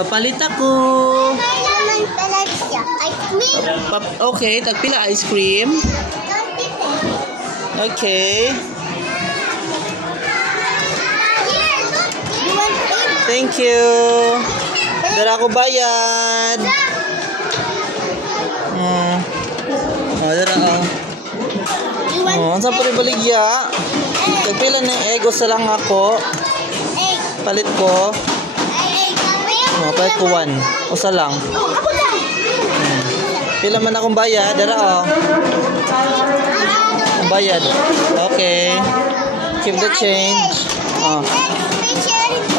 Papalit ako. Okay, tagpila ice cream. Okay. Thank you. Dara ko bayad. Dara ako. Saan pa rin baligya? Tagpila ng egg o lang ako. Palit ko. Palit ko 1. Usa lang. Pila man akong bayad. Dara ako. Bayad. Okay. Keep the change.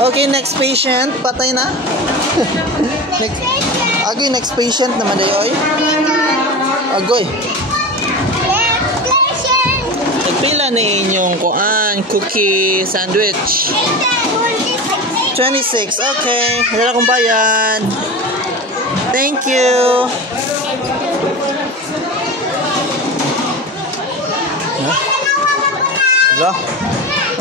Okay, next patient. Patay na. Next patient naman dayoy. Agoy. Nagpila na inyong cookie sandwich. 26. Okay. Dala kong bayad. Thank you. Hello?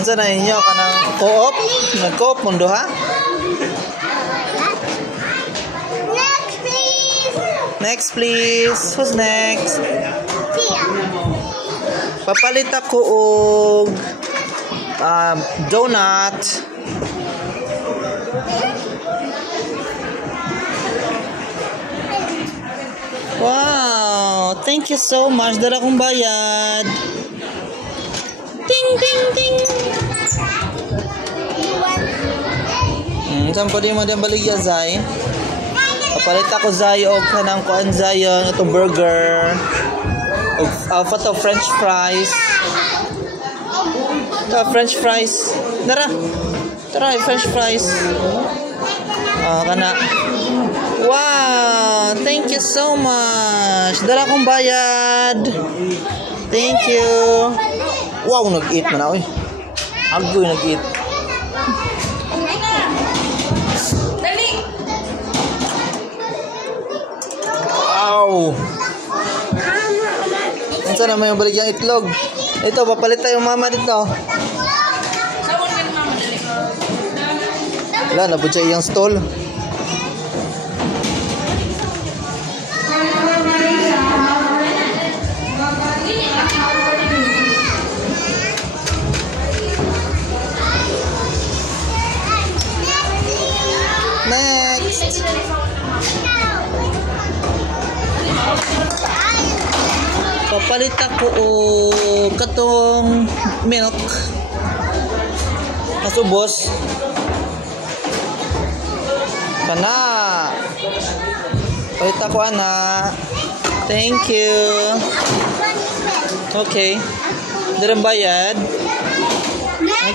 Ano na inyo ka ng co-op? Nag-co-op mundo ha? Next please. Who's next? Papalit ako og donut. Wow, thank you so much. Dara kong bayad. Ding ding ding. Saan po di mo din baligya, Zay? Papalit ako, Zay, o kanang kuan, Zay, ito burger. O photo french fries. Ito, french fries. Dara. Tara, french fries. Kana. Wow, thank you so much. Dara kong bayad. Thank you. Wow, nag-eat man ako eh. Agoy, nag-eat. Wow. Saan naman yung balik yung itlog? Ito, papalit tayo mama dito. Wala, nabot siya iyang stall. Next. Papalit ako o katong milk. Nasubos. Kana. Palit ako, ana. Thank you. Okay. Darang bayad.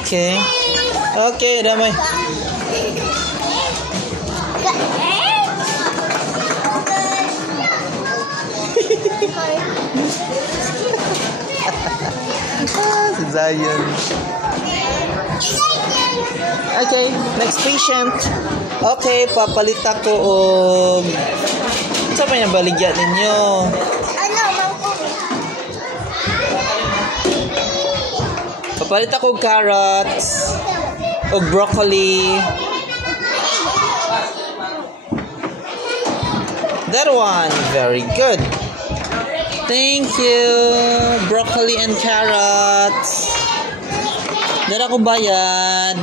Okay. Okay, damay. Si Zion. Okay, next patient. Okay, papalit ako og sa pa yung baligya ninyo. Papalit ako og carrots og broccoli. That one, very good. Thank you. Broccoli and carrots. Dara ko bayad.